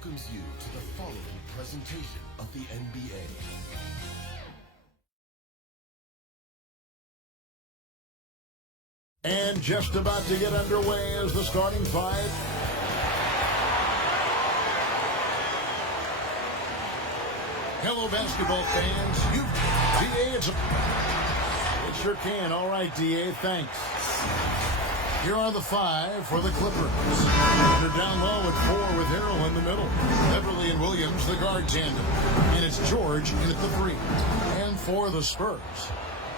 welcomes you to the following presentation of the NBA. And just about to get underway as the starting five. Hello, basketball fans. D.A., it sure can. All right, D.A., thanks. Here are the five for the Clippers. They're down low at 4 with Harrell in the middle. Beverly and Williams, the guard tandem. And it's George in at the 3. And for the Spurs,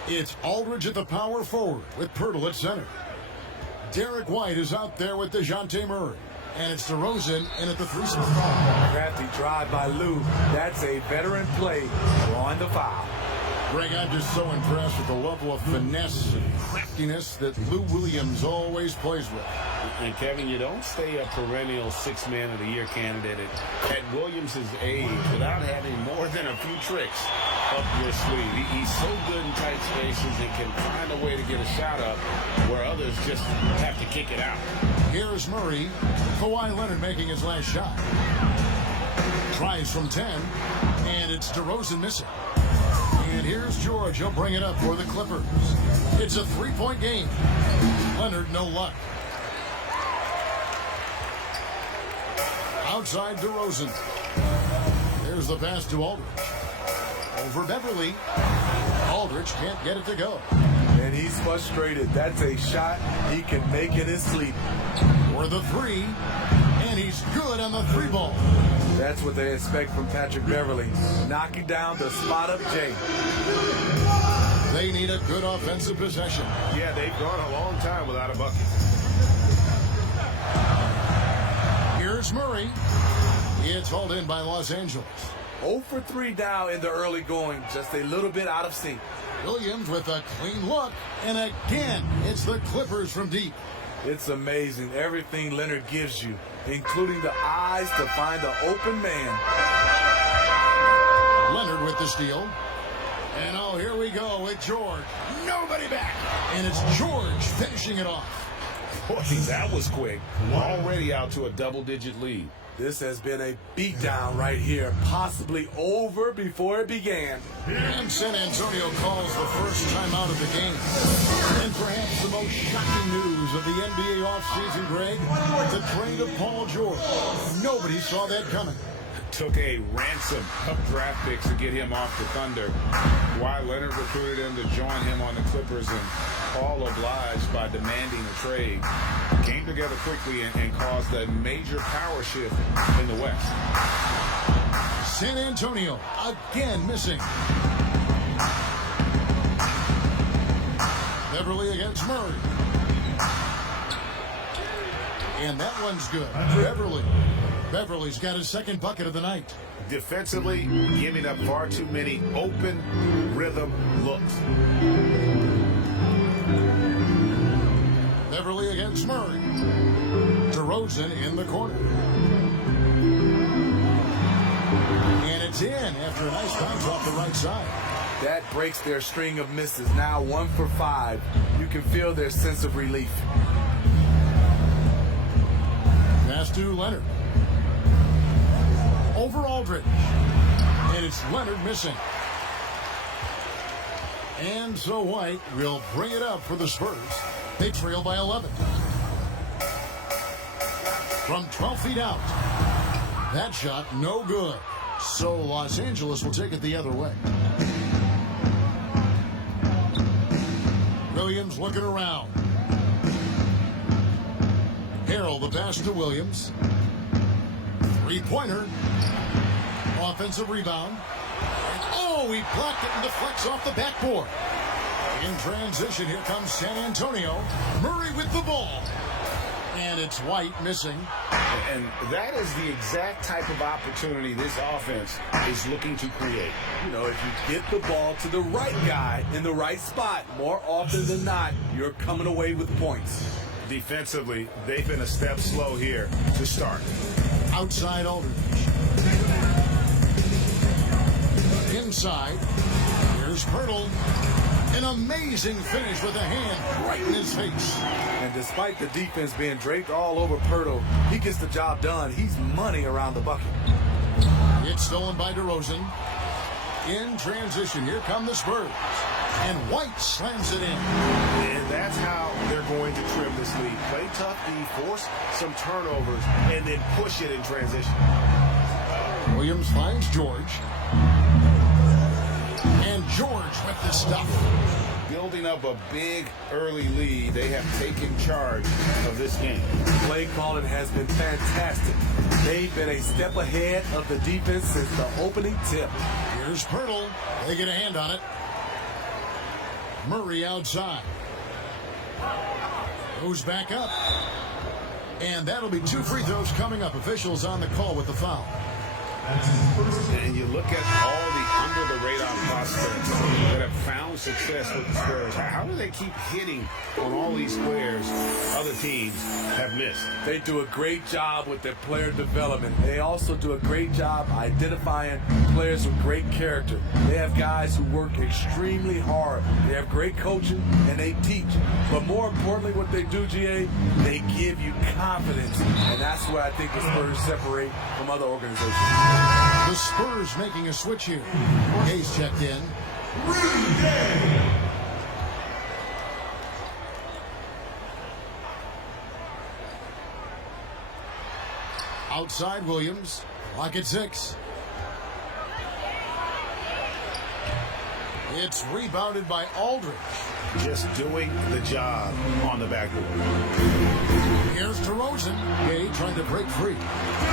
it's Aldridge at the power forward with Pirtle at center. Derek White is out there with DeJounte Murray. And it's DeRozan in at the 3 spot. Crafty drive by Lou. That's a veteran play drawing the foul. Greg, I'm just so impressed with the level of finesse and craftiness that Lou Williams always plays with. And Kevin, you don't stay a perennial 6th Man of the Year candidate at Williams' age without having more than a few tricks up your sleeve. He's so good in tight spaces and can find a way to get a shot up where others just have to kick it out. Here's Murray. Kawhi Leonard making his last shot. Tries from 10, and it's DeRozan missing. And here's George. He'll bring it up for the Clippers. It's a 3-point game. Leonard, no luck. Outside DeRozan. There's the pass to Aldridge. Over Beverly. Aldridge can't get it to go. And he's frustrated. That's a shot he can make in his sleep. For the 3. And he's good on the 3 ball. That's what they expect from Patrick Beverly. Knocking down the spot-up J. They need a good offensive possession. Yeah, they've gone a long time without a bucket. Here's Murray. It's hauled in by Los Angeles. 0 for 3 now in the early going. Just a little bit out of sync. Williams with a clean look. And again, it's the Clippers from deep. It's amazing everything Leonard gives you, including the eyes to find the open man. Leonard with the steal. And oh, here we go with George. Nobody back. And it's George finishing it off. Boy, that was quick. Already out to a double-digit lead. This has been a beatdown right here, possibly over before it began. And San Antonio calls the first time out of the game. And perhaps the most shocking news of the NBA offseason, Greg, the trade of Paul George. Nobody saw that coming. Took a ransom of draft picks to get him off the Thunder. Why Leonard recruited him to join him on the Clippers, and Paul obliged by demanding a trade. Came together quickly and caused a major power shift in the West. San Antonio again missing. Beverly against Murray. And that one's good. Beverly's got his second bucket of the night. Defensively, giving up far too many open rhythm looks. Beverly against Murray. DeRozan in the corner. And it's in after a nice bounce off the right side. That breaks their string of misses. Now 1 for 5. You can feel their sense of relief. Pass to Leonard. Over Aldridge. And it's Leonard missing. And so White will bring it up for the Spurs. They trail by 11. From 12 feet out. That shot, no good. So Los Angeles will take it the other way. Williams looking around. Harrell the pass to Williams. 3-pointer. Offensive rebound. Oh, he blocked it and deflects off the backboard. In transition, here comes San Antonio. Murray with the ball. And it's White missing. And that is the exact type of opportunity this offense is looking to create. You know, if you get the ball to the right guy in the right spot, more often than not, you're coming away with points. Defensively, they've been a step slow here to start. Outside Aldridge. Inside. Here's Pirtle. An amazing finish with a hand right in his face. And despite the defense being draped all over Pirtle, he gets the job done. He's money around the bucket. It's stolen by DeRozan. In transition, here come the Spurs. And White slams it in. And that's how they're going to trim this lead. Play tough D, force some turnovers, and then push it in transition. Williams finds George. And George with the stuff. Building up a big early lead, they have taken charge of this game. Play calling has been fantastic. They've been a step ahead of the defense since the opening tip. Here's Pirtle. They get a hand on it. Murray outside. Goes back up. And that'll be 2 free throws coming up. Officials on the call with the foul. And you look at all the under-the-radar prospects that have found success with the Spurs. How do they keep hitting on all these squares other teams have missed? They do a great job with their player development. They also do a great job identifying players with great character. They have guys who work extremely hard. They have great coaching, and they teach. But more importantly, what they do, GA, they give you confidence. And that's where I think the Spurs separate from other organizations. The Spurs making a switch here. Hayes checked in. Outside Williams. Clock at 6. It's rebounded by Aldridge. Just doing the job on the backboard. Here's DeRozan. Gay trying to break free.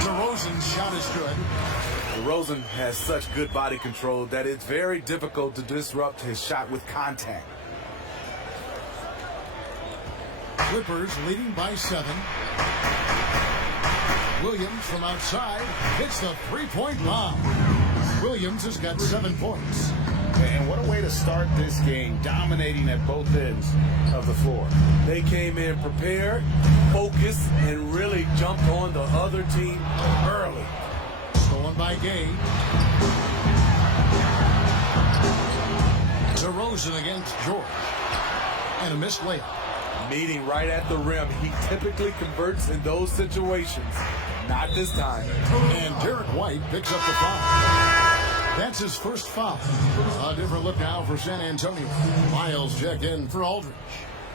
DeRozan's shot is good. DeRozan has such good body control that it's very difficult to disrupt his shot with contact. Clippers leading by 7. Williams from outside hits the three-point bomb. Williams has got 7 points. And what a way to start this game, dominating at both ends of the floor. They came in prepared, focused, and really jumped on the other team early. Stolen by Gay. DeRozan against George. And a missed layup. Meeting right at the rim. He typically converts in those situations. Not this time. And Derek White picks up the foul. That's his first foul. A different look now for San Antonio. Miles checked in for Aldridge.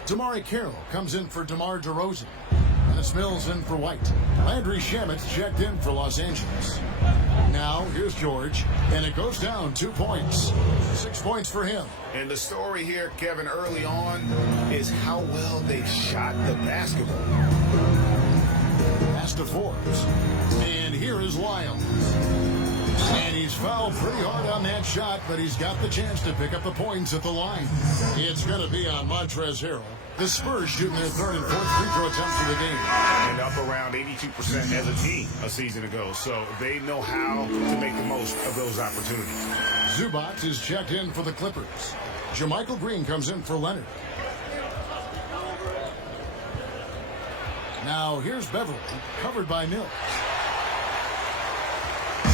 Damari Carroll comes in for DeMar DeRozan. And it's Mills in for White. Landry Shamit's checked in for Los Angeles. Now, here's George, and it goes down 2 points. 6 points for him. And the story here, Kevin, early on is how well they shot the basketball. Pass to Forbes. And here is Lyle. And he's fouled pretty hard on that shot, but he's got the chance to pick up the points at the line. It's going to be on Montrezl Harrell. The Spurs shooting their 3rd and 4th free throw attempts of the game. And up around 82% as a team a season ago. So they know how to make the most of those opportunities. Zubac is checked in for the Clippers. Jermichael Green comes in for Leonard. Now here's Beverly, covered by Mills.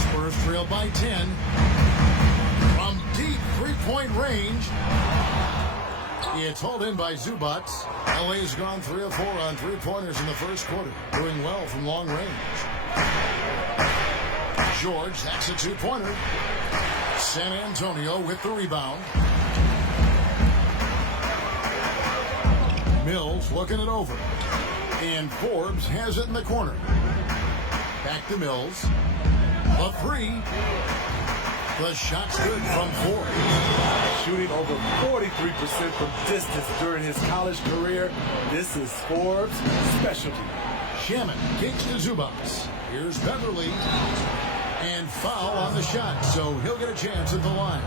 Spurs trail by 10. From deep three-point range. It's hauled in by Zubac. LA's gone 3 of 4 on three-pointers in the first quarter. Doing well from long range. George, that's a 2-pointer. San Antonio with the rebound. Mills looking it over. And Forbes has it in the corner. Back to Mills. The 3. The shot's good from Forbes. Shooting over 43% from distance during his college career. This is Forbes' specialty. Shaman kicks to Zubac. Here's Beverly. And foul on the shot, so he'll get a chance at the line.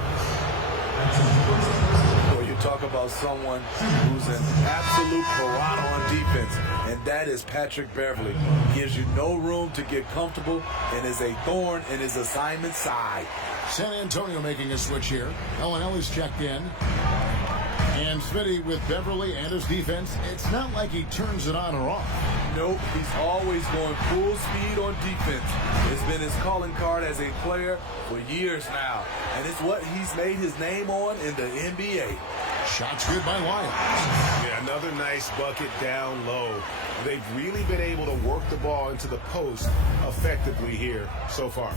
Well, you talk about someone who's an absolute piranha on defense, and that is Patrick Beverly. Gives you no room to get comfortable and is a thorn in his assignment side. San Antonio making a switch here. Elling's checked in. And Smitty with Beverly and his defense. It's not like he turns it on or off. Nope, he's always going full speed on defense. It's been his calling card as a player for years now. And it's what he's made his name on in the NBA. Shot's good by Wiles. Yeah, another nice bucket down low. They've really been able to work the ball into the post effectively here so far.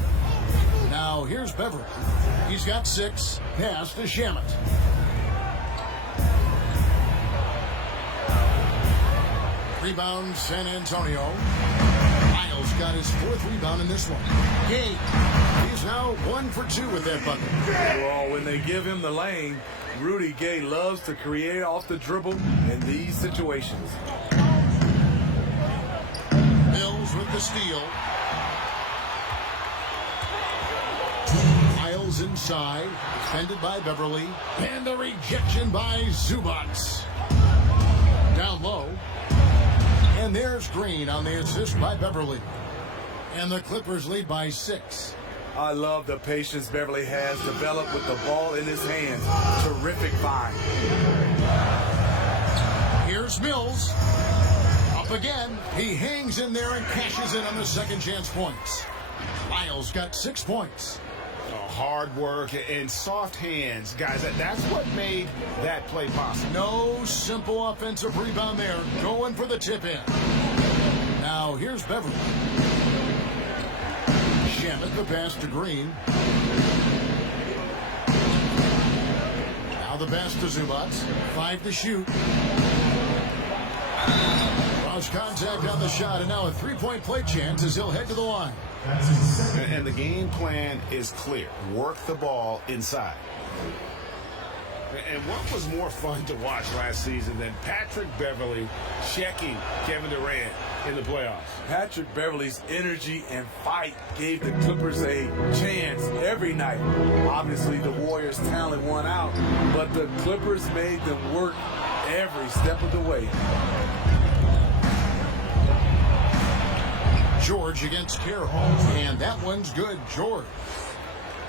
Now here's Beverly. He's got 6. Pass to Shamet. Rebound San Antonio. Miles got his 4th rebound in this one. Gay. He's now 1 for 2 with that bucket. Well, when they give him the lane, Rudy Gay loves to create off the dribble in these situations. Mills with the steal. Miles inside, defended by Beverly, and the rejection by Zubac. Down low. And there's Green on the assist by Beverly. And the Clippers lead by 6. I love the patience Beverly has developed with the ball in his hands. Terrific find. Here's Mills. Up again. He hangs in there and cashes in on the second chance points. Miles got 6 points. Hard work and soft hands, guys. That's what made that play possible. No simple offensive rebound there. Going for the tip in. Now here's Beverly. Shamet the pass to Green. Now the pass to Zubac. 5 to shoot. Cross contact on the shot, and now a 3-point play chance as he'll head to the line. And the game plan is clear. Work the ball inside. And what was more fun to watch last season than Patrick Beverly checking Kevin Durant in the playoffs? Patrick Beverly's energy and fight gave the Clippers a chance every night. Obviously, the Warriors' talent won out, but the Clippers made them work every step of the way. George against Carroll, and that one's good, George.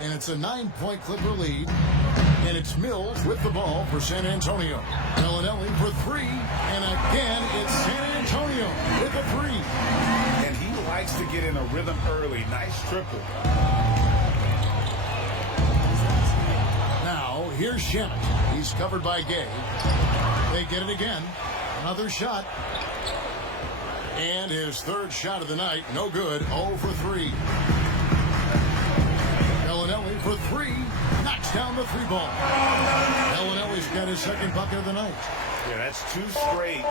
And it's a 9-point Clipper lead, and it's Mills with the ball for San Antonio. Bellinelli for 3, and again it's San Antonio with a 3. And he likes to get in a rhythm early. Nice triple. Now here's Shamet. He's covered by Gay. They get it again. Another shot. And his 3rd shot of the night, no good, 0 for 3. Bellinelli for 3, knocks down the 3 ball. Bellinelli's got his 2nd bucket of the night. Yeah, that's 2 straight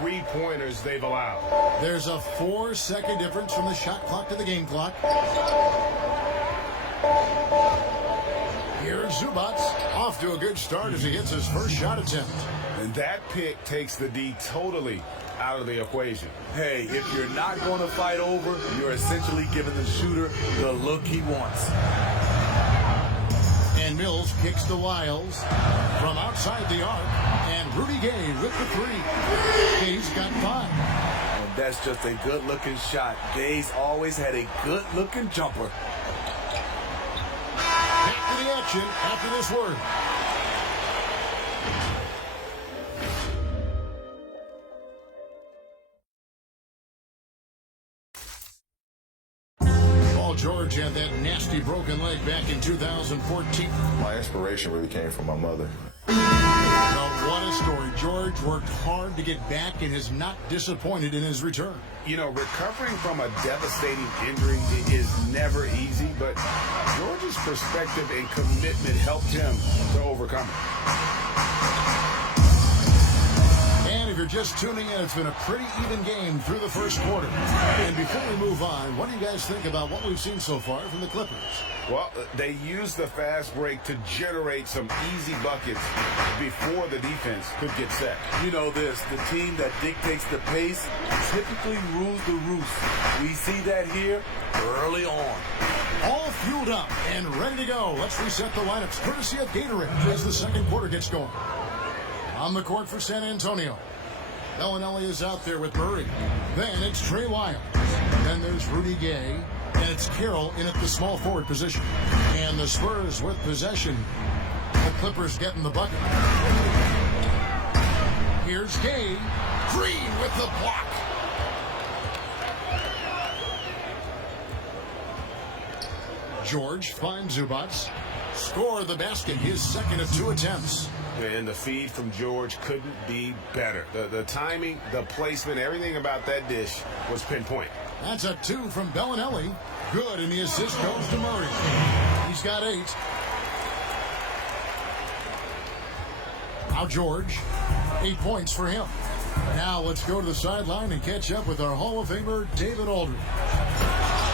3-pointers they've allowed. There's a 4-second difference from the shot clock to the game clock. Here's Zubac, off to a good start as he hits his 1st shot attempt. And that pick takes the D totally out of the equation. Hey, if you're not going to fight over, you're essentially giving the shooter the look he wants. And Mills kicks to Wiles from outside the arc, and Rudy Gay with the 3. Gay's got 5. And that's just a good-looking shot. Gay's always had a good-looking jumper. Back to the action after this word. George had that nasty broken leg back in 2014. My inspiration really came from my mother. Now, what a story. George worked hard to get back and is not disappointed in his return. You know, recovering from a devastating injury is never easy, but George's perspective and commitment helped him to overcome it. And if you're just tuning in, it's been a pretty even game through the first quarter. And before we move on, what do you guys think about what we've seen so far from the Clippers? Well, they used the fast break to generate some easy buckets before the defense could get set. You know this, the team that dictates the pace typically rules the roost. We see that here early on. All fueled up and ready to go. Let's reset the lineups courtesy of Gatorade as the second quarter gets going. On the court for San Antonio, Bellinelli is out there with Murray. Then it's Trey Wiles. Then there's Rudy Gay. And it's Carroll in at the small forward position. And the Spurs with possession. The Clippers getting the bucket. Here's Gay. Green with the block. George finds Zubac. Score the basket, his 2nd of 2 attempts. And the feed from George couldn't be better. The timing, the placement, everything about that dish was pinpoint. That's a 2 from Bellinelli. Good, and the assist goes to Murray. He's got 8. Now George, 8 points for him. Now let's go to the sideline and catch up with our Hall of Famer, David Aldridge.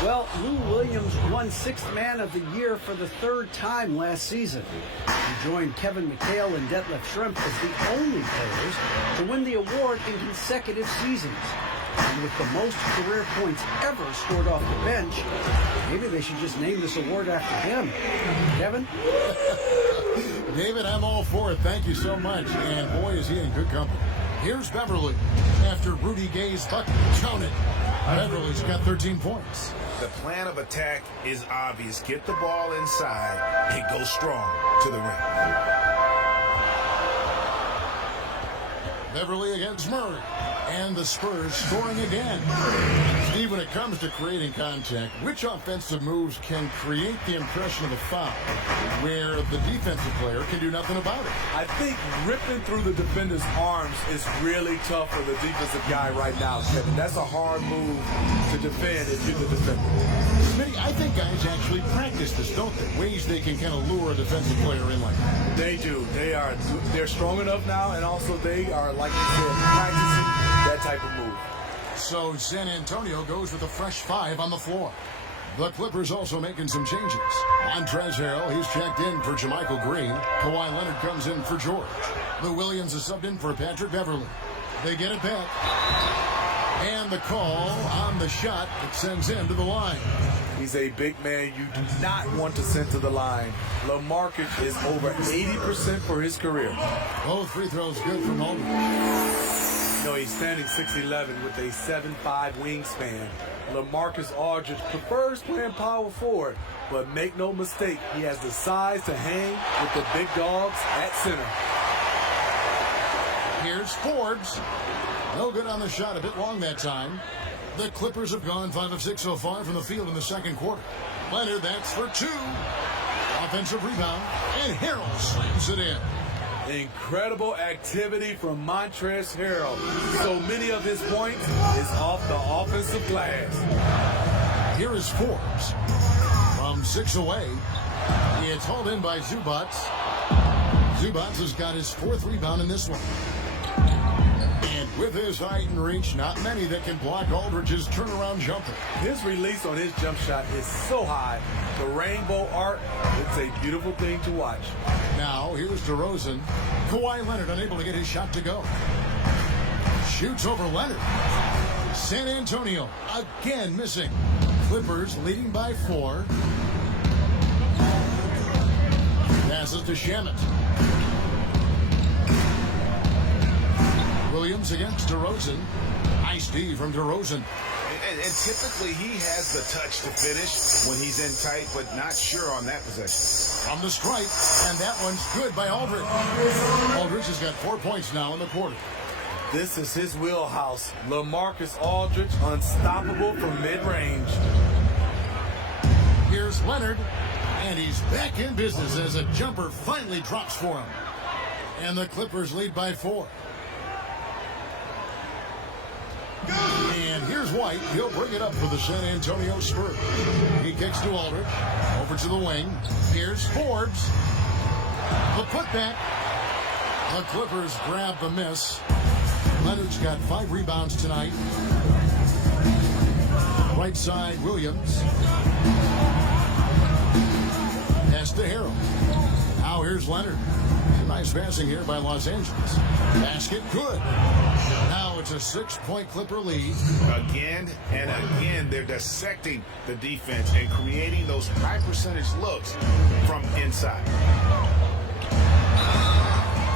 Well, Lou Williams won Sixth Man of the Year for the 3rd time last season. He joined Kevin McHale and Detlef Schrempf as the only players to win the award in consecutive seasons. And with the most career points ever scored off the bench, maybe they should just name this award after him. Kevin? David, I'm all for it. Thank you so much. And boy, is he in good company. Here's Beverly after Rudy Gay's bucket. Count it. Beverly's got 13 points. The plan of attack is obvious. Get the ball inside and go strong to the rim. Beverly against Murray. And the Spurs scoring again. Steve, when it comes to creating contact, which offensive moves can create the impression of a foul where the defensive player can do nothing about it? I think ripping through the defender's arms is really tough for the defensive guy right now, Kevin. That's a hard move to defend if you're the defender. Smitty, I think guys actually practice this, don't they? Ways they can kind of lure a defensive player in like that. They do. They're strong enough now, and also they are, like you said, practicing that type of move. So San Antonio goes with a fresh 5 on the floor. The Clippers also making some changes. Montrezl Harrell, he's checked in for Jermichael Green. Kawhi Leonard comes in for George. Lou Williams is subbed in for Patrick Beverly. They get it back. And the call on the shot that sends him to the line. He's a big man you do not want to send to the line. LaMarcus is over 80% for his career. Both free throws good from Aldridge. No, he's standing 6'11" with a 7'5" wingspan. LaMarcus Aldridge prefers playing power forward, but make no mistake, he has the size to hang with the big dogs at center. Here's Forbes. No good on the shot, a bit long that time. The Clippers have gone 5 of 6 so far from the field in the second quarter. Leonard, that's for 2. Offensive rebound, and Harrell slams it in. Incredible activity from Montrezl Harrell. So many of his points is off the offensive glass. Here is Forbes. From 6 away, he is hauled in by Zubats. Zubats has got his 4th rebound in this one. And with his height and reach, not many that can block Aldridge's turnaround jumper. His release on his jump shot is so high. The rainbow arc, it's a beautiful thing to watch. Now, here's DeRozan. Kawhi Leonard unable to get his shot to go. Shoots over Leonard. San Antonio again missing. Clippers leading by 4. Passes to Shamet. Williams against DeRozan. Nice D from DeRozan. And typically he has the touch to finish when he's in tight, but not sure on that possession. From the stripe, and that one's good by Aldridge. Aldridge has got 4 points now in the quarter. This is his wheelhouse. LaMarcus Aldridge, unstoppable from mid-range. Here's Leonard, and he's back in business as a jumper finally drops for him. And the Clippers lead by 4. And here's White. He'll bring it up for the San Antonio Spurs. He kicks to Aldridge. Over to the wing. Here's Forbes. The putback. The Clippers grab the miss. Leonard's got 5 rebounds tonight. Right side, Williams. Pass to Harrell. Now here's Leonard. Nice passing here by Los Angeles. Basket good. Now it's a 6-point Clipper lead. Again and again, they're dissecting the defense and creating those high percentage looks from inside.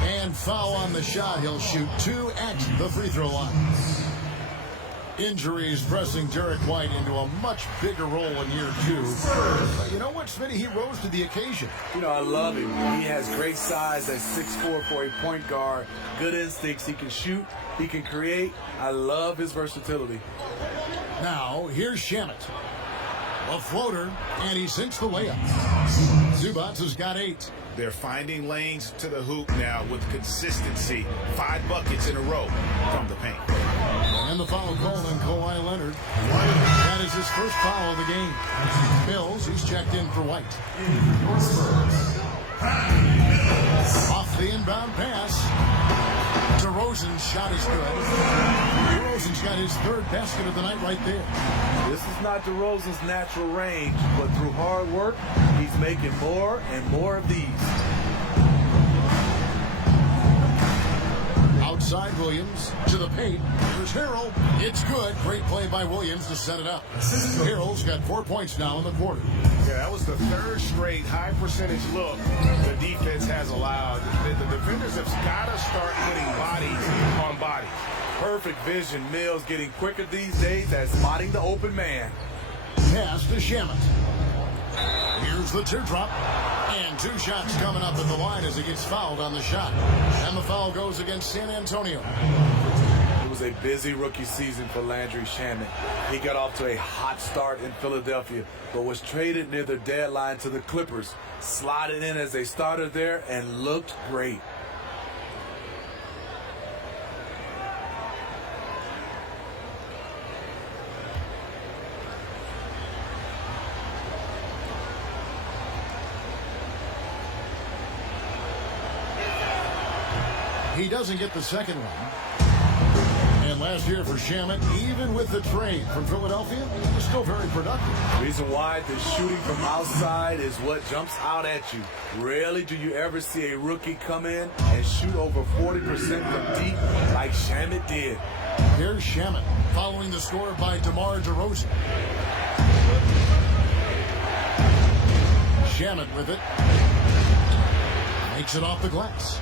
And foul on the shot. He'll shoot 2 at the free throw line. Injuries pressing Derek White into a much bigger role in year 2. But you know what, Smitty? He rose to the occasion. You know, I love him. He has great size at 6'4" for a point guard. Good instincts. He can shoot. He can create. I love his versatility. Now, here's Shamet. A floater, and he sinks the layup. Zubats has got 8. They're finding lanes to the hoop now with consistency. 5 buckets in a row from the paint. And the foul called on Kawhi Leonard. That is his first foul of the game. Mills, he's checked in for White. Off the inbound pass. DeRozan's shot is good. DeRozan's got his 3rd basket of the night right there. This is not DeRozan's natural range, but through hard work, he's making more and more of these. Outside Williams to the paint. Here's Harrell. It's good. Great play by Williams to set it up. Harrell's got 4 points now in the quarter. Yeah, that was the 3rd straight high percentage look the defense has allowed. The defenders have got to start putting bodies on bodies. Perfect vision. Mills getting quicker these days at spotting the open man. Pass to Shamet. Here's the teardrop. And 2 shots coming up at the line as he gets fouled on the shot. And the foul goes against San Antonio. It was a busy rookie season for Landry Shamet. He got off to a hot start in Philadelphia, but was traded near the deadline to the Clippers. Slotted in as a starter there and looked great. He doesn't get the second one. And last year for Shamet, even with the trade from Philadelphia, he was still very productive. Reason why the shooting from outside is what jumps out at you. Rarely do you ever see a rookie come in and shoot over 40% from deep like Shamet did. Here's Shamet following the score by DeMar DeRozan. Shamet with it. Makes it off the glass.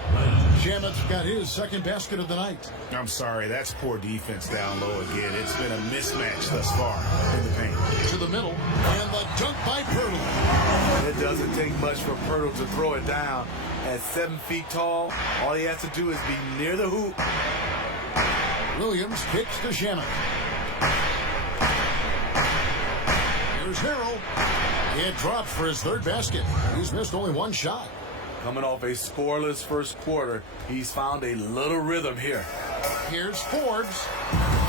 Shamet's got his 2nd basket of the night. I'm sorry, that's poor defense down low again. It's been a mismatch thus far in the paint. To the middle, and the dunk by Pirtle. It doesn't take much for Pirtle to throw it down. At 7 feet tall, all he has to do is be near the hoop. Williams kicks to Shamet. Here's Harrell. It drops for his 3rd basket. He's missed only 1 shot. Coming off a scoreless first quarter, he's found a little rhythm here. Here's Forbes.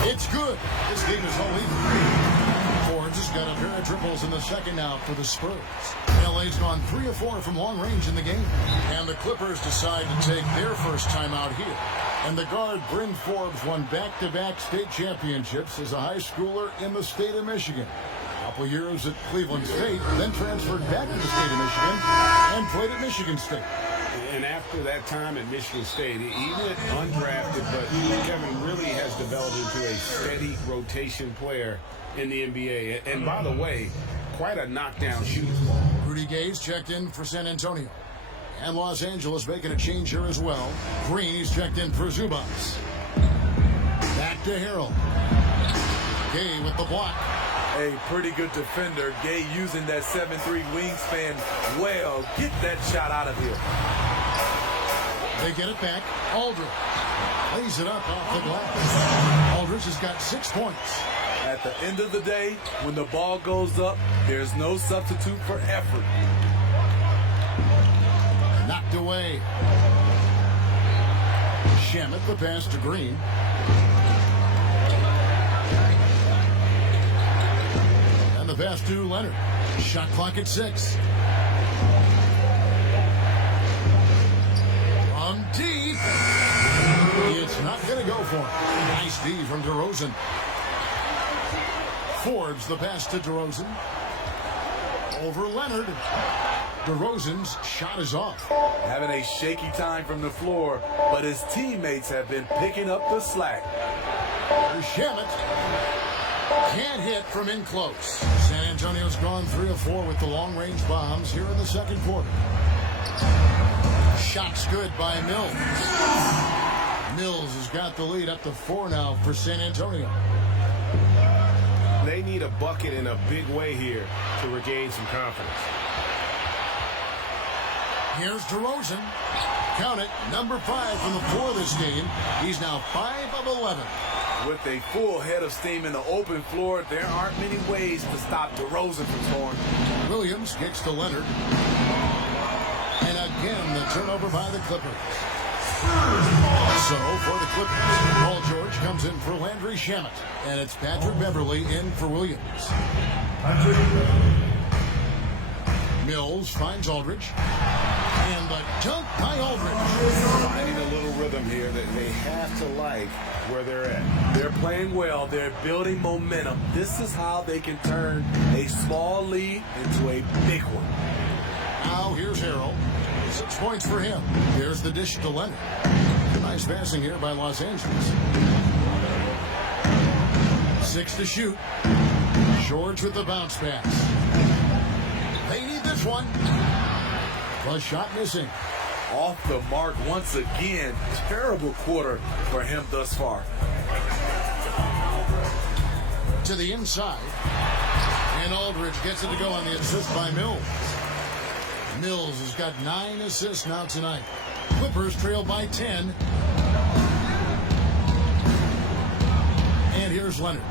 It's good. This game is all even. Forbes has got a pair of triples in the second now for the Spurs. LA's gone 3 of 4 from long range in the game. And the Clippers decide to take their first time out here. And the guard, Bryn Forbes, won back-to-back state championships as a high schooler in the state of Michigan. Couple years at Cleveland State, then transferred back to the state of Michigan and played at Michigan State. And after that time at Michigan State, he went undrafted, but Kevin really has developed into a steady rotation player in the NBA. And by the way, quite a knockdown shooter. Rudy Gay's checked in for San Antonio. And Los Angeles making a change here as well. Green's checked in for Zubas. Back to Harrell. Gay with the block. A pretty good defender. Gay using that 7'3" wingspan well. Get that shot out of here. They get it back. Aldridge lays it up off the glass. Aldridge has got 6 points. At the end of the day, when the ball goes up, there's no substitute for effort. Knocked away. Shamet the pass to Green. And the pass to Leonard. Shot clock at 6. From deep. It's not going to go for him. Nice D from DeRozan. Forbes the pass to DeRozan. Over Leonard. DeRozan's shot is off. Having a shaky time from the floor, but his teammates have been picking up the slack. Shamet can't hit from in close. San Antonio's gone 3 of 4 with the long-range bombs here in the second quarter. Shots good by Mills. Mills has got the lead up to 4 now for San Antonio. They need a bucket in a big way here to regain some confidence. Here's DeRozan. Count it, number 5 from the floor this game. He's now 5 of 11. With a full head of steam in the open floor, there aren't many ways to stop DeRozan from scoring. Williams kicks to Leonard. And a Again, the turnover by the Clippers. So, for the Clippers, Paul George comes in for Landry Shamet. And it's Patrick Beverly in for Williams. Mills finds Aldridge. And the dunk by Aldridge. Finding a little rhythm here that they have to like where they're at. They're playing well. They're building momentum. This is how they can turn a small lead into a big one. Now here's Harrell. 6 points for him. Here's the dish to Leonard. Nice passing here by Los Angeles. 6 to shoot. George with the bounce pass. They need this one. Plus shot missing. Off the mark once again. Terrible quarter for him thus far. To the inside. And Aldridge gets it to go on the assist by Mills. Mills has got 9 assists now tonight. Clippers trail by 10. And here's Leonard.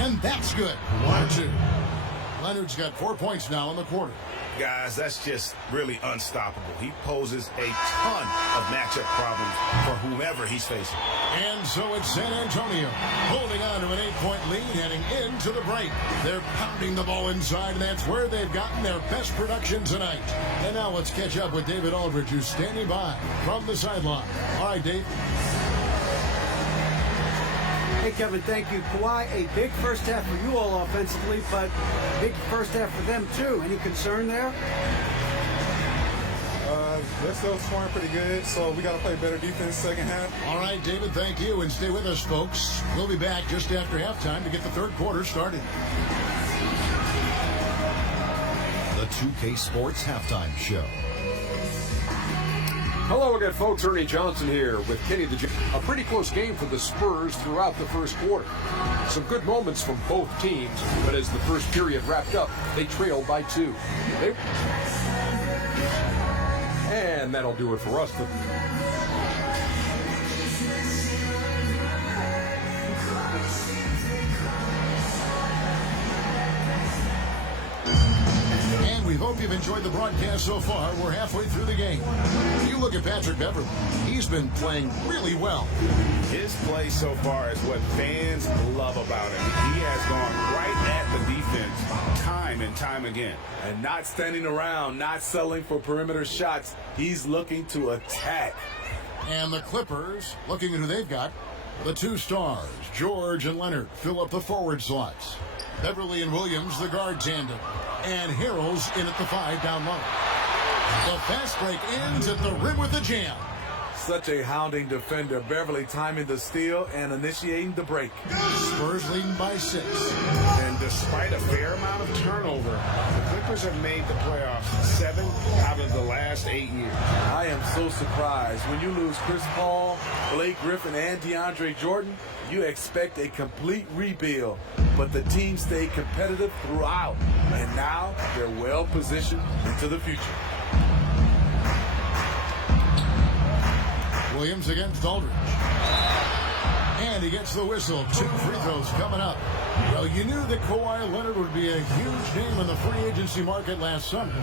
And that's good. 1-2. Leonard's got 4 points now in the quarter. Guys, that's just really unstoppable. He poses a ton of matchup problems for whomever he's facing. And so it's San Antonio holding on to an 8-point lead heading into the break. They're pounding the ball inside, and that's where they've gotten their best production tonight. And now let's catch up with David Aldridge, who's standing by from the sideline. All right, Dave. Hey, Kevin, thank you. Kawhi, a big first half for you all offensively, but big first half for them, too. Any concern there? They're still scoring pretty good, so we got to play better defense second half. All right, David, thank you. And stay with us, folks. We'll be back just after halftime to get the third quarter started. The 2K Sports Halftime Show. Hello again, folks. Ernie Johnson here with Kenny the J. A pretty close game for the Spurs throughout the first quarter. Some good moments from both teams, but as the first period wrapped up, they trailed by 2. And that'll do it for us. And we hope you've enjoyed the broadcast so far. We're halfway through the game. You look at Patrick Beverly. He's been playing really well. His play so far is what fans love about him. He has gone right at the defense time and time again. And not standing around, not settling for perimeter shots. He's looking to attack. And the Clippers, looking at who they've got, the 2 stars, George and Leonard, fill up the forward slots. Beverly and Williams, the guard tandem. And Harrell's in at the 5 down low. The fast break ends at the rim with a jam. Such a hounding defender. Beverly timing the steal and initiating the break. Spurs leading by 6. And despite a fair amount of turnover, the Clippers have made the playoffs 7 out of the last 8 years. I am so surprised. When you lose Chris Paul, Blake Griffin, and DeAndre Jordan, you expect a complete rebuild. But the team stayed competitive throughout. And now they're well positioned into the future. Williams against Aldridge. And he gets the whistle. 2 free throws coming up. Well, you knew that Kawhi Leonard would be a huge name in the free agency market last summer,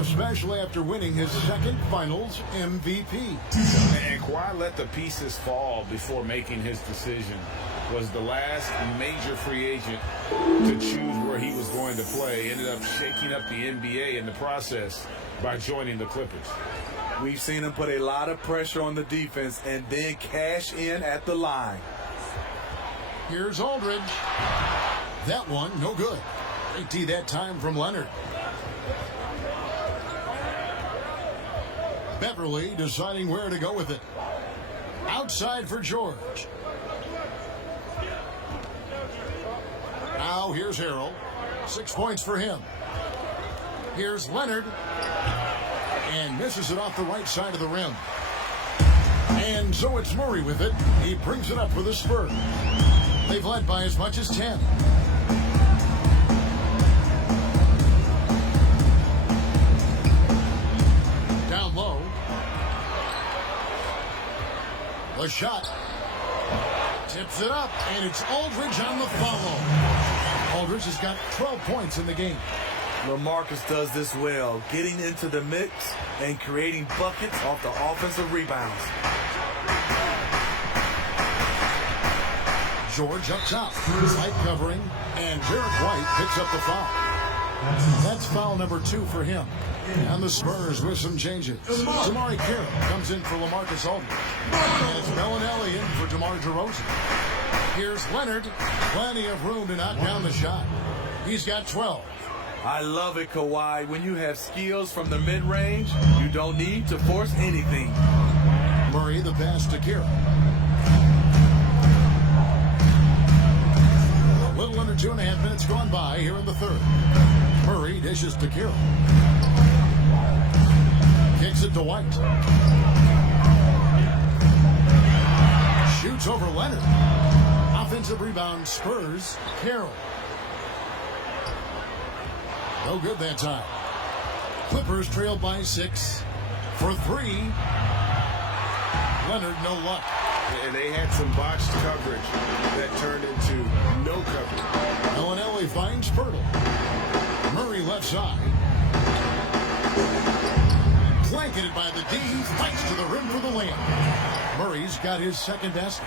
especially after winning his second finals MVP. And Kawhi let the pieces fall before making his decision. Was the last major free agent to choose where he was going to play. Ended up shaking up the NBA in the process by joining the Clippers. We've seen him put a lot of pressure on the defense and then cash in at the line. Here's Aldridge. That one, no good. Great D that time from Leonard. Beverly deciding where to go with it. Outside for George. Now here's Harrell. 6 points for him. Here's Leonard. And misses it off the right side of the rim. And so it's Murray with it. He brings it up for the Spurs. They've led by as much as 10. Down low. The shot. Tips it up, and it's Aldridge on the follow. Aldridge has got 12 points in the game. LaMarcus does this well, getting into the mix and creating buckets off the offensive rebounds. George up top, tight covering, and Derek White picks up the foul. That's foul number 2 for him. And the Spurs with some changes. Damari Carroll comes in for LaMarcus Aldridge. And it's Bellinelli in for DeMar DeRozan. Here's Leonard. Plenty of room to knock down the shot. He's got 12. I love it, Kawhi. When you have skills from the mid-range, you don't need to force anything. Murray the pass to Carroll. A little under 2.5 minutes gone by here in the third. Murray dishes to Carroll. Kicks it to White. Shoots over Leonard. Offensive rebound, Spurs. Carroll. No good that time. Clippers trailed by 6. For 3. Leonard, no luck. And they had some botched coverage that turned into no coverage. Bellinelli finds Pirtle. Murray left side. Blanketed by the D. Fights to the rim for the layup. Murray's got his second basket.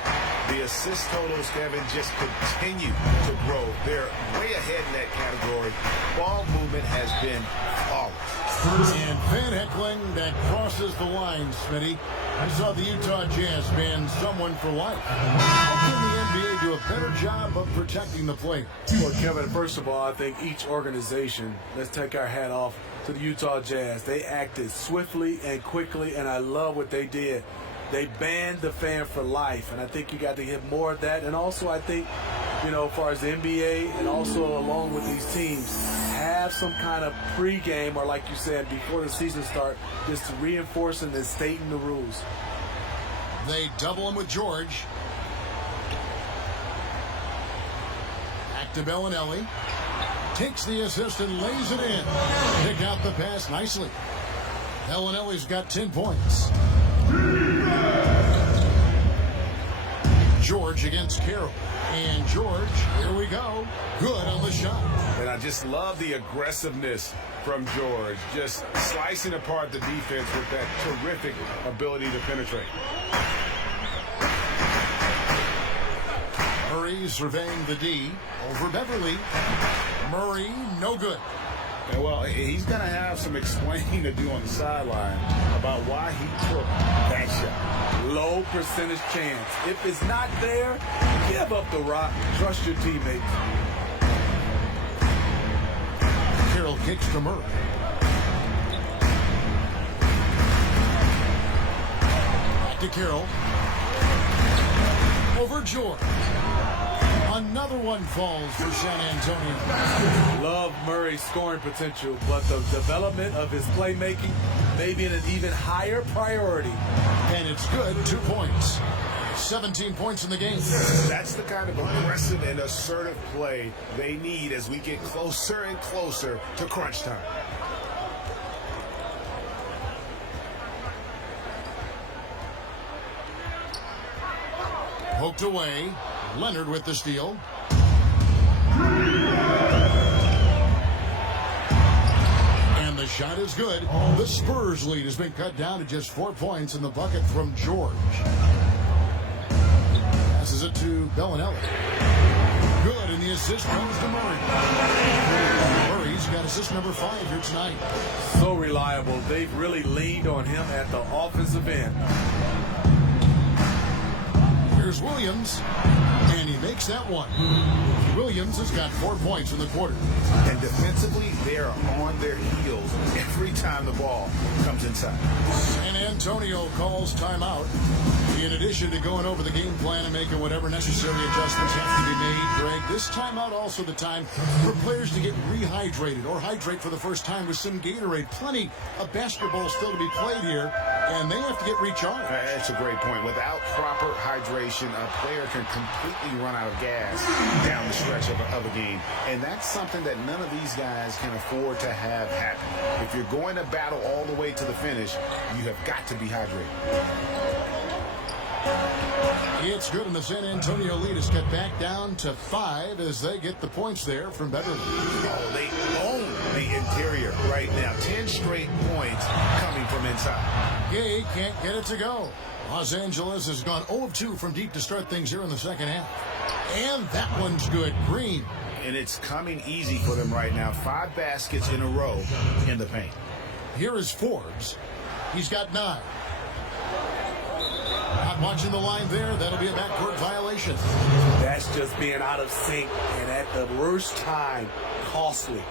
The assist totals, Kevin, just continue to grow. They're way ahead in that category. Ball movement has been flawless. And Van Heckling that crosses the line, Smitty. I saw the Utah Jazz ban someone for life. How can the NBA do a better job of protecting the player? Well, Kevin, first of all, I think each organization, let's take our hat off to the Utah Jazz. They acted swiftly and quickly, and I love what they did. They banned the fan for life, and I think you got to get more of that. And also, I think, as far as the NBA and also along with these teams, have some kind of pregame or, like you said, before the season starts, just to reinforcing and stating the rules. They double him with George. Back to Bellinelli. Takes the assist and lays it in. Pick out the pass nicely. Bellinelli's got 10 points. George against Carroll. And George, here we go. Good on the shot. And I just love the aggressiveness from George. Just slicing apart the defense with that terrific ability to penetrate. Murray surveying the D. Over Beverly. Murray, no good. And well, he's going to have some explaining to do on the sideline about why he took that shot. Low percentage chance. If it's not there, give up the rock. Trust your teammates. Carroll kicks to Murray. Back to Carroll. Over George. Another one falls for San Antonio. Love Murray's scoring potential, but the development of his playmaking may be an even higher priority. And it's good, 2 points. 17 points in the game. That's the kind of aggressive and assertive play they need as we get closer and closer to crunch time. Poked away. Leonard with the steal. And the shot is good. The Spurs lead has been cut down to just 4 points in the bucket from George. Passes it to Bellinelli. Good, and the assist comes to Murray. Murray's got assist number 5 here tonight. So reliable. They've really leaned on him at the offensive end. Here's Williams, and he makes that one. Williams has got 4 points in the quarter. And defensively, they are on their heels every time the ball comes inside. San Antonio calls timeout. In addition to going over the game plan and making whatever necessary adjustments have to be made, Greg, this timeout also the time for players to get rehydrated or hydrate for the first time with some Gatorade. Plenty of basketball still to be played here, and they have to get recharged. That's a great point. Without proper hydration, a player can completely run out of gas down the stretch of a game. And that's something that none of these guys can afford to have happen. If you're going to battle all the way to the finish, you have got to be hydrated. It's good, and the San Antonio lead is cut back down to 5 as they get the points there from Beverly. Oh, they own the interior right now. 10 straight points coming from inside. Gay can't get it to go. Los Angeles has gone 0 of 2 from deep to start things here in the second half. And that one's good. Green. And it's coming easy for them right now. 5 baskets in a row in the paint. Here is Forbes. He's got 9. Not watching the line there. That'll be a backcourt violation. That's just being out of sync, and at the worst time, costly.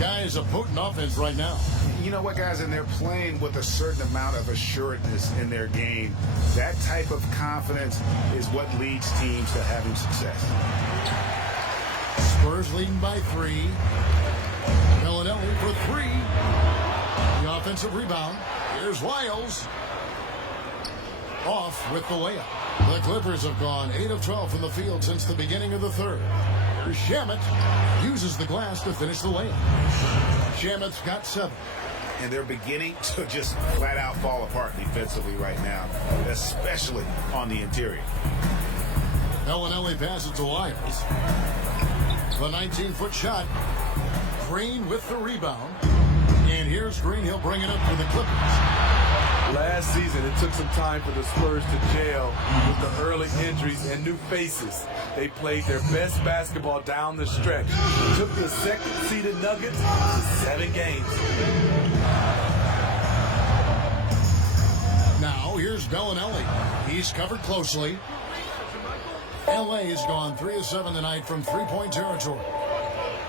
Guys, a potent offense right now. You know what, guys? And they're playing with a certain amount of assuredness in their game. That type of confidence is what leads teams to having success. Spurs leading by 3. Bellinelli for 3. The offensive rebound. Here's Wiles. Off with the layup. The Clippers have gone 8 of 12 from the field since the beginning of the third. Shamet uses the glass to finish the layup. Shamet's got 7. And they're beginning to just flat out fall apart defensively right now, especially on the interior. Bellinelli passes to Wiles. The 19-foot shot. Green with the rebound. And here's Green. He'll bring it up for the Clippers. Last season, it took some time for the Spurs to gel with the early injuries and new faces. They played their best basketball down the stretch. Took the second-seeded Nuggets to 7 games. Now, here's Bellinelli. He's covered closely. L.A. has gone 3 of 7 tonight from three-point territory.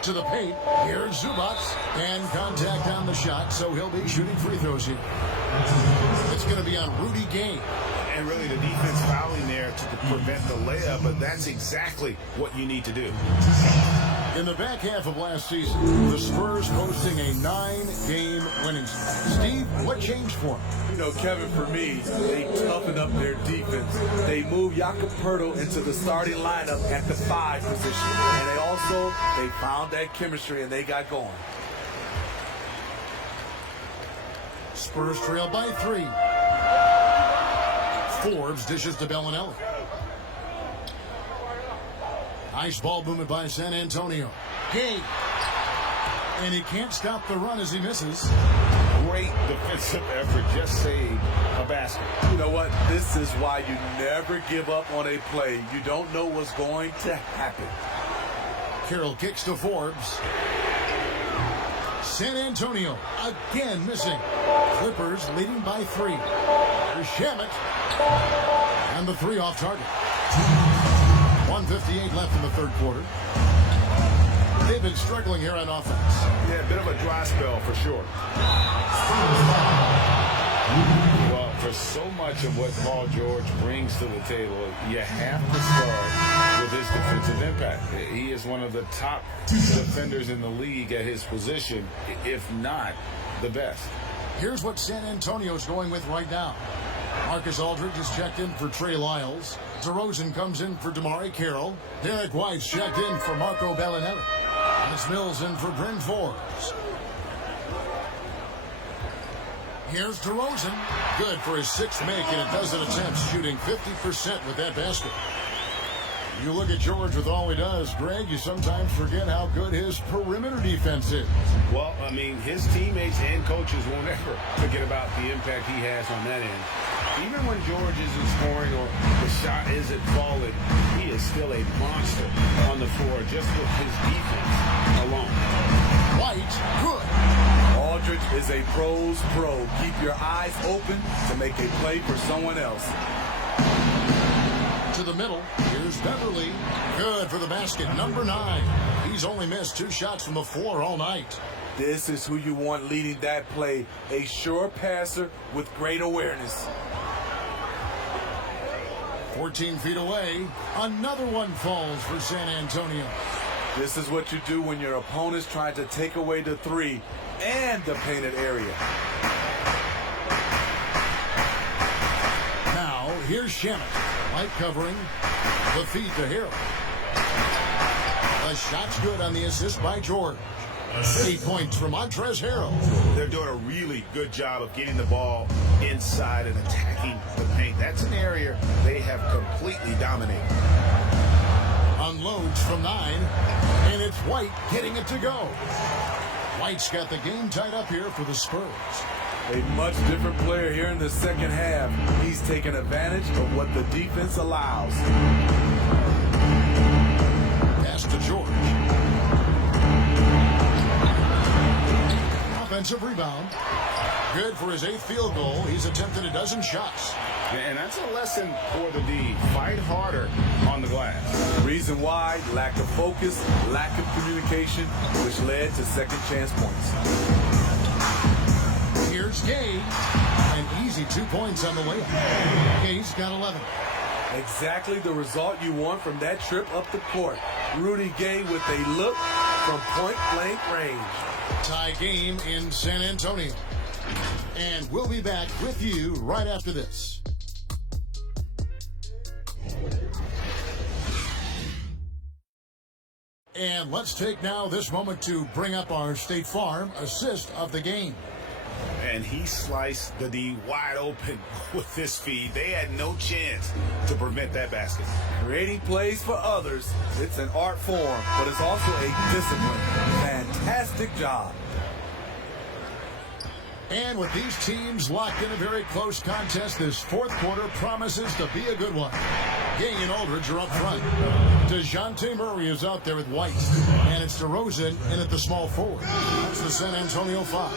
To the paint, here's Zubac, and contact on the shot, so he'll be shooting free throws here. It's going to be on Rudy Gay. And really the defense fouling there to prevent the layup, but that's exactly what you need to do. In the back half of last season, the Spurs posting a 9-game winning streak. Steve, what changed for them? You know, Kevin, for me, they toughened up their defense. They moved Jakob Poeltl into the starting lineup at the 5 position. And they found that chemistry and they got going. Spurs trail by 3. Forbes dishes to Bellinelli. Nice ball movement by San Antonio. Gay. And he can't stop the run as he misses. Great defensive effort. Just saved a basket. You know what? This is why you never give up on a play. You don't know what's going to happen. Carroll kicks to Forbes. San Antonio again missing. Clippers leading by 3. Here's Shamet. And the 3 off target. 1:58 left in the third quarter. They've been struggling here on offense. Yeah, a bit of a dry spell for sure. Well, for so much of what Paul George brings to the table, you have to start with his defensive impact. He is one of the top defenders in the league at his position, if not the best. Here's what San Antonio's going with right now. Marcus Aldridge is checked in for Trey Lyles. DeRozan comes in for DeMar Carroll. Derek White's checked in for Marco Bellinelli. Dennis Mills in for Bryn Forbes. Here's DeRozan. Good for his 6th make in a dozen attempts, shooting 50% with that basket. You look at George with all he does, Greg, you sometimes forget how good his perimeter defense is. Well, I mean, his teammates and coaches won't ever forget about the impact he has on that end. Even when George isn't scoring or the shot isn't falling, he is still a monster on the floor just with his defense alone. White, good. Aldridge is a pro's pro. Keep your eyes open to make a play for someone else. To the middle, here's Beverly. Good for the basket, number 9. He's only missed 2 shots from the floor all night. This is who you want leading that play. A sure passer with great awareness. 14 feet away, another one falls for San Antonio. This is what you do when your opponent's trying to take away the 3 and the painted area. Now, here's Shamet. Light covering, the feed to Harrell. The shot's good on the assist by George. 8 points from Montrezl Harrell. They're doing a really good job of getting the ball inside and attacking the paint. That's an area they have completely dominated. Unloads from 9, and it's White getting it to go. White's got the game tied up here for the Spurs. A much different player here in the second half. He's taking advantage of what the defense allows. Pass to George. Offensive rebound. Good for his 8th field goal. He's attempted a dozen shots. And that's a lesson for the D. Fight harder on the glass. Reason why, lack of focus, lack of communication, which led to second chance points. Here's Gay. An easy 2 points on the layup. Gay's got 11. Exactly the result you want from that trip up the court. Rudy Gay with a look from point-blank range. Tie game in San Antonio. And we'll be back with you right after this. And let's take now this moment to bring up our State Farm assist of the game. And he sliced the D wide open with this feed. They had no chance to prevent that basket. Creating plays for others, it's an art form, but it's also a discipline. Fantastic job. And with these teams locked in a very close contest, this fourth quarter promises to be a good one. Gay and Aldridge are up front. DeJounte Murray is out there with White. And it's DeRozan in at the small forward. That's the San Antonio 5.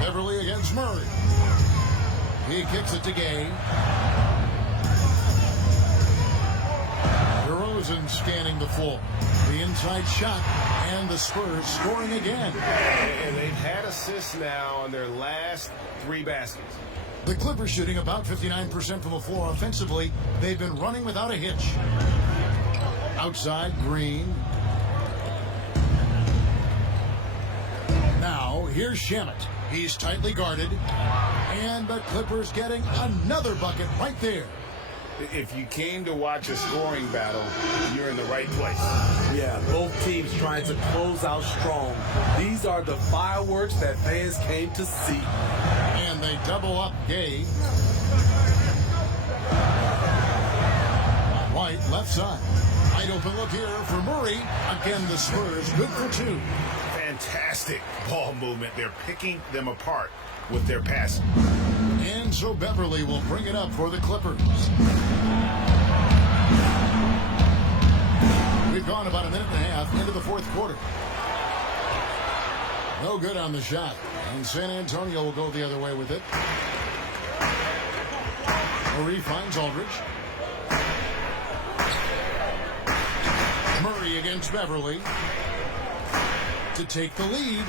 Beverly against Murray. He kicks it to Gay. DeRozan scanning the floor. The inside shot, and the Spurs scoring again. And they've had assists now on their last 3 baskets. The Clippers shooting about 59% from the floor offensively. They've been running without a hitch. Outside, Green. Now, here's Shamet. He's tightly guarded. And the Clippers getting another bucket right there. If you came to watch a scoring battle, you're in the right place. Yeah, both teams trying to close out strong. These are the fireworks that fans came to see. And they double up Gay. White, left side. Wide open look here for Murray. Again, the Spurs good for 2. Fantastic ball movement. They're picking them apart with their passing. And so Beverly will bring it up for the Clippers. We've gone about a minute and a half into the fourth quarter. No good on the shot. And San Antonio will go the other way with it. Murray finds Aldridge. Murray against Beverly to take the lead.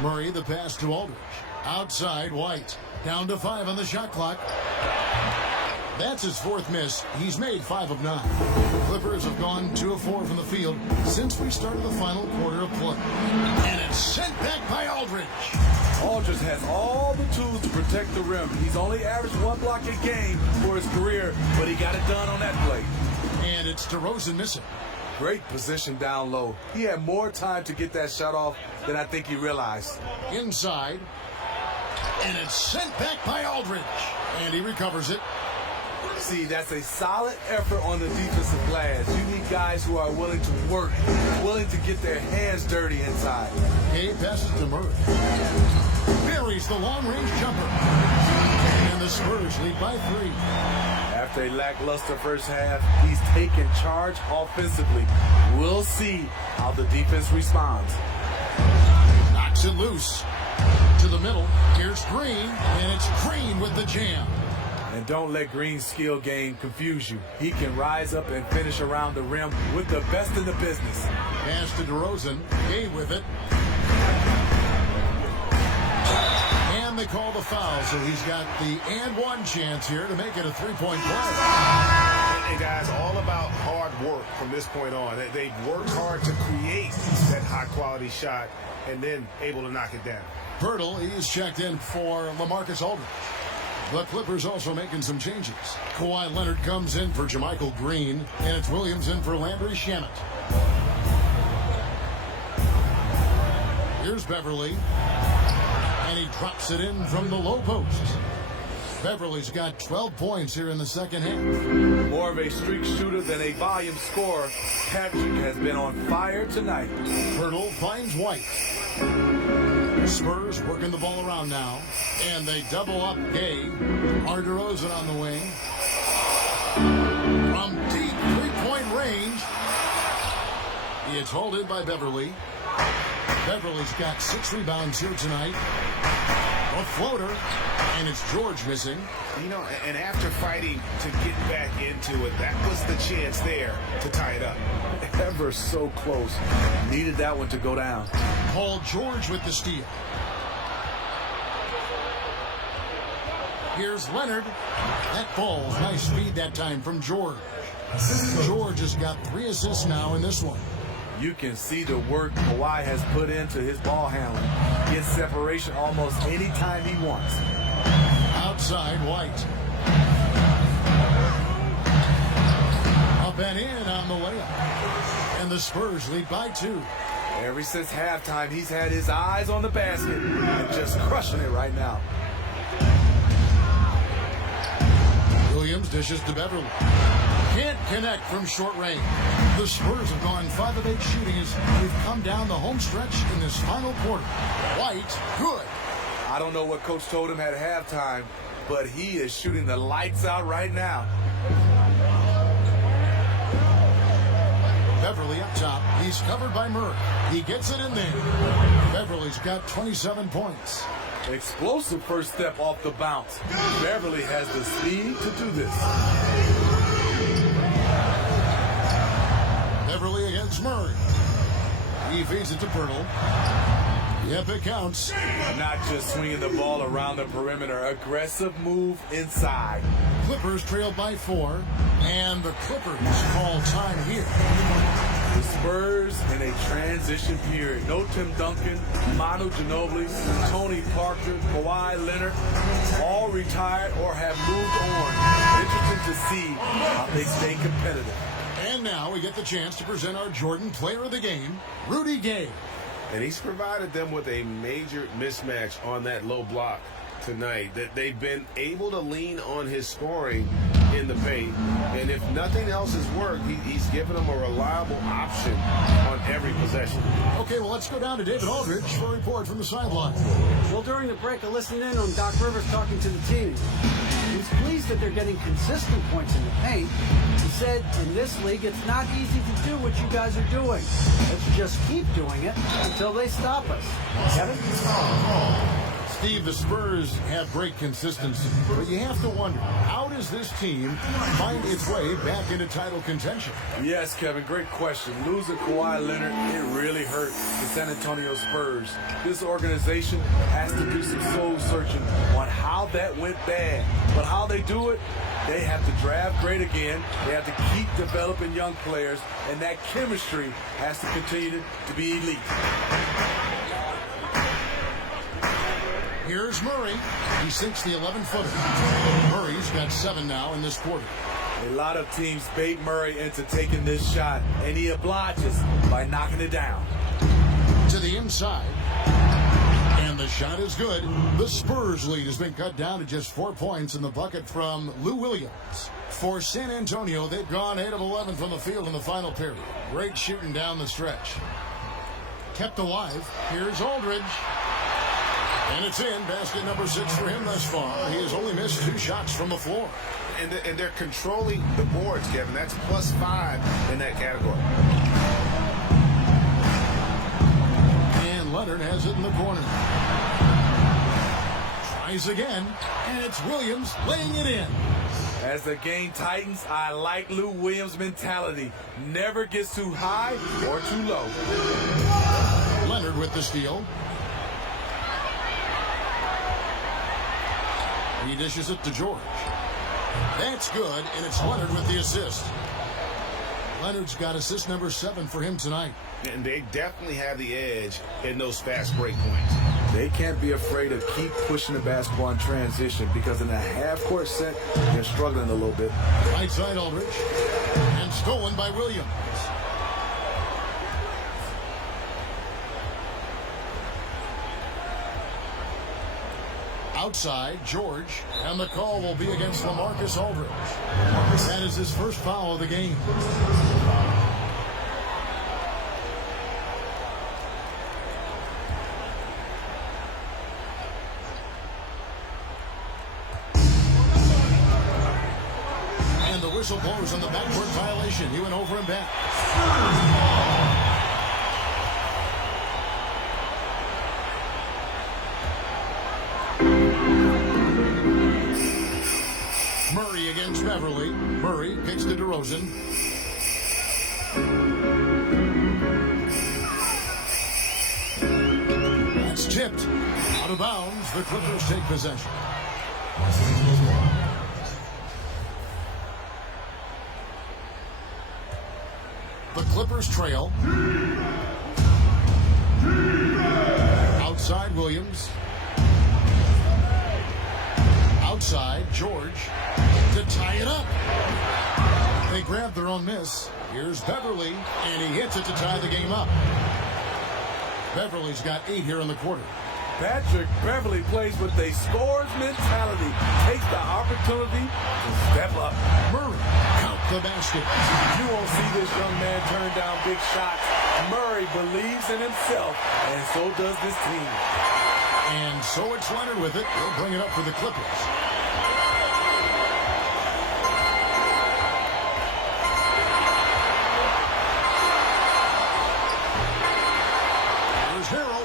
Murray the pass to Aldridge. Outside, White. Down to 5 on the shot clock. That's his 4th miss. He's made 5 of 9. Clippers have gone 2 of 4 from the field since we started the final quarter of play. And it's sent back by Aldridge. Aldridge has all the tools to protect the rim. He's only averaged 1 block a game for his career, but he got it done on that play. And it's DeRozan missing. Great position down low. He had more time to get that shot off than I think he realized. Inside. And it's sent back by Aldridge. And he recovers it. See, that's a solid effort on the defensive glass. You need guys who are willing to work, willing to get their hands dirty inside. Gay passes to Murray. Buries the long-range jumper. And the Spurs lead by 3. After a lackluster first half, he's taken charge offensively. We'll see how the defense responds. Knocks it loose. To the middle. Here's Green. And it's Green with the jam. And don't let Green's skill game confuse you. He can rise up and finish around the rim with the best in the business. Pass to DeRozan. Gay with it. And they call the foul, so he's got the and 1 chance here to make it a 3-point play. And guys, all about hard work from this point on. They've worked hard to create that high-quality shot and then able to knock it down. Pirtle, he's checked in for LaMarcus Aldridge. The Clippers also making some changes. Kawhi Leonard comes in for JaMychal Green, and it's Williams in for Landry Shamet. Here's Beverly, and he drops it in from the low post. Beverly's got 12 points here in the second half. More of a streak shooter than a volume scorer, Patrick has been on fire tonight. Hurdle finds White. Spurs working the ball around now, and they double up Gay. DeRozan on the wing. From deep three-point range, it's holded by Beverly. Beverly's got 6 rebounds here tonight. A floater, and it's George missing. You know, and after fighting to get back into it, that was the chance there to tie it up. Ever so close. Needed that one to go down. Paul George with the steal. Here's Leonard. That falls. Nice speed that time from George. George has got 3 assists now in this one. You can see the work Kawhi has put into his ball handling. Gets separation almost any time he wants. Outside, White. Up and in on the layup. And the Spurs lead by 2. Ever since halftime, he's had his eyes on the basket and just crushing it right now. Williams dishes to Beverly. Can't connect from short range. The Spurs have gone 5 of 8 shooting as we've come down the home stretch in this final quarter. White, good. I don't know what Coach told him at halftime, but he is shooting the lights out right now. Beverly up top. He's covered by Murray. He gets it in there. Beverly's got 27 points. Explosive first step off the bounce. Beverly has the speed to do this. Beverly against Murray. He feeds it to Pirtle. Yep, it counts. Not just swinging the ball around the perimeter. Aggressive move inside. Clippers trailed by 4. And the Clippers call time here. The Spurs in a transition period. No Tim Duncan, Manu Ginobili, Tony Parker, Kawhi Leonard, all retired or have moved on. Interesting to see how they stay competitive. And now we get the chance to present our Jordan Player of the Game, Rudy Gay. And he's provided them with a major mismatch on that low block tonight. That they've been able to lean on his scoring in the paint. And if nothing else has worked, he's given them a reliable option on every possession. Okay, well, let's go down to David Aldridge for a report from the sideline. Well, during the break, I listened in on Doc Rivers talking to the team. He's pleased that they're getting consistent points in the paint. He said, in this league, it's not easy to do what you guys are doing. Let's just keep doing it until they stop us. Kevin? Steve, the Spurs have great consistency, but you have to wonder, how does this team find its way back into title contention? Yes, Kevin, great question. Losing Kawhi Leonard, it really hurt the San Antonio Spurs. This organization has to do some soul searching on how that went bad. But how they do it, they have to draft great again. They have to keep developing young players, and that chemistry has to continue to be elite. Here's Murray. He sinks the 11-footer. Murray's got 7 now in this quarter. A lot of teams bait Murray into taking this shot, and he obliges by knocking it down. To the inside. And the shot is good. The Spurs lead has been cut down to just 4 points in the bucket from Lou Williams. For San Antonio, they've gone 8 of 11 from the field in the final period. Great shooting down the stretch. Kept alive. Here's Aldridge. And it's in. Basket number 6 for him thus far. He has only missed 2 shots from the floor. And they're controlling the boards, Kevin. That's +5 in that category. And Leonard has it in the corner. Tries again. And it's Williams laying it in. As the game tightens, I like Lou Williams' mentality. Never gets too high or too low. Leonard with the steal. He dishes it to George. That's good, and it's Leonard with the assist. Leonard's got assist number 7 for him tonight. And they definitely have the edge in those fast break points. They can't be afraid to keep pushing the basketball in transition because in a half-court set, they're struggling a little bit. Right side Aldridge. And stolen by Williams. Outside, George, and the call will be against LaMarcus Aldridge. That is his first foul of the game. And the whistle blows on the backcourt violation. He went over and back. Murray against Beverly. Murray kicks to DeRozan. That's tipped. Out of bounds. The Clippers take possession. The Clippers trail. Outside Williams. Outside George to tie it up. They grab their own miss. Here's Beverly, and he hits it to tie the game up. Beverly's got 8 here in the quarter. Patrick Beverly plays with a scorer's mentality. Takes the opportunity to step up. Murray, count the basket. You won't see this young man turn down big shots. Murray believes in himself, and so does this team. And so it's Leonard with it. He'll bring it up for the Clippers. Here's Harrell.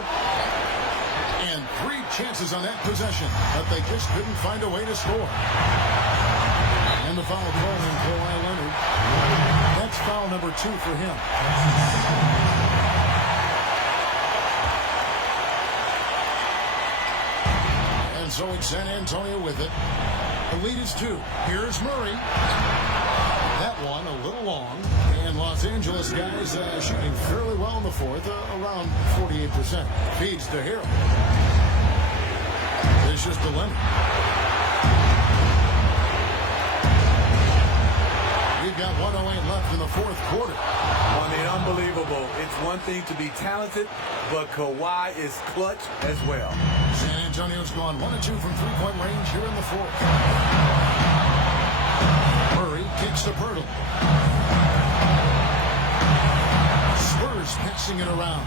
And 3 chances on that possession, but they just couldn't find a way to score. And the foul called on Kawhi Leonard. That's foul number 2 for him. And so it's San Antonio with it. The lead is 2. Here's Murray. That one a little long. And Los Angeles guys shooting fairly well in the fourth, around 48%. Feeds to Harrell. Dishes to Leonard. We've got 1:08 left in the fourth quarter. I mean, unbelievable. It's one thing to be talented, but Kawhi is clutch as well. San Antonio's gone 1 of 2 from three-point range here in the fourth. Murray kicks to Pirtle. Spurs passing it around.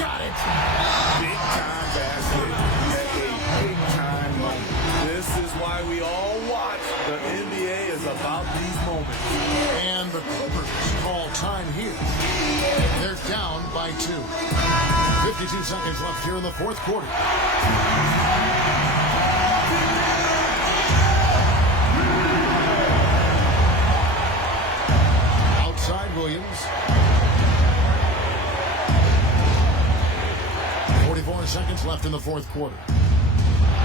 Got it. Big time basket at a big time moment. This is why we all watch. The NBA is about these moments. And the Clippers call time here. They're down by 2. 52 seconds left here in the fourth quarter. Outside Williams. 44 seconds left in the fourth quarter.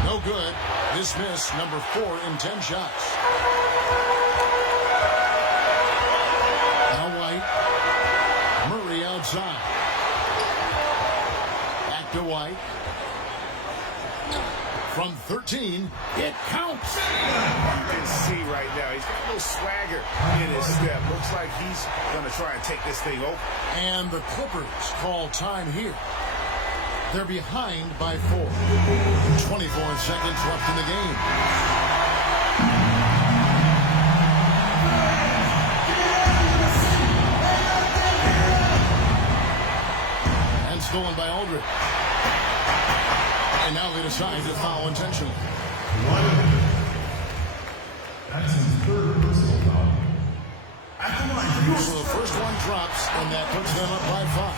No good. Dismiss, number 4 in 10 shots. Now White. Murray outside. Back to White. From 13, it counts. You can see right now, he's got a little swagger in his step. Looks like he's going to try and take this thing over. And the Clippers call time here. They're behind by 4. 24 seconds left in the game. And stolen by Aldridge. And now they decide to foul intentionally. That's his third personal foul. At the line, So the first one drops, and that puts them up by 5.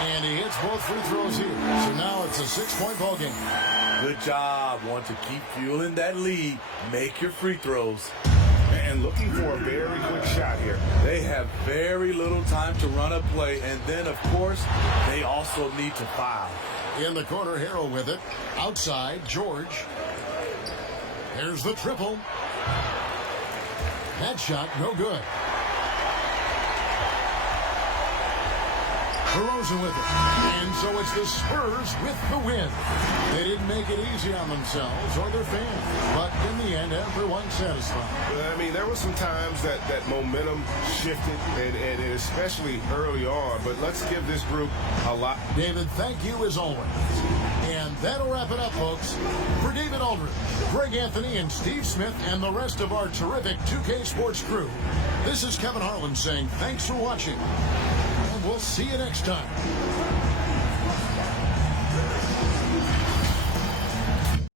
And he hits both free throws here. So now it's a 6-point ball game. Good job. Want to keep fueling that lead. Make your free throws. And looking for a very quick shot here. They have very little time to run a play. And then, of course, they also need to foul. In the corner, Harrell with it. Outside, George. There's the triple. That shot, no good. DeRozan with it. And so it's the Spurs with the win. They didn't make it easy on themselves or their fans, but in the end, everyone's satisfied. I mean, there were some times that momentum shifted, and especially early on, but let's give this group a lot. David, thank you as always. And that'll wrap it up, folks. For David Aldridge, Greg Anthony, and Steve Smith, and the rest of our terrific 2K Sports crew, this is Kevin Harlan saying thanks for watching, and we'll see you next time.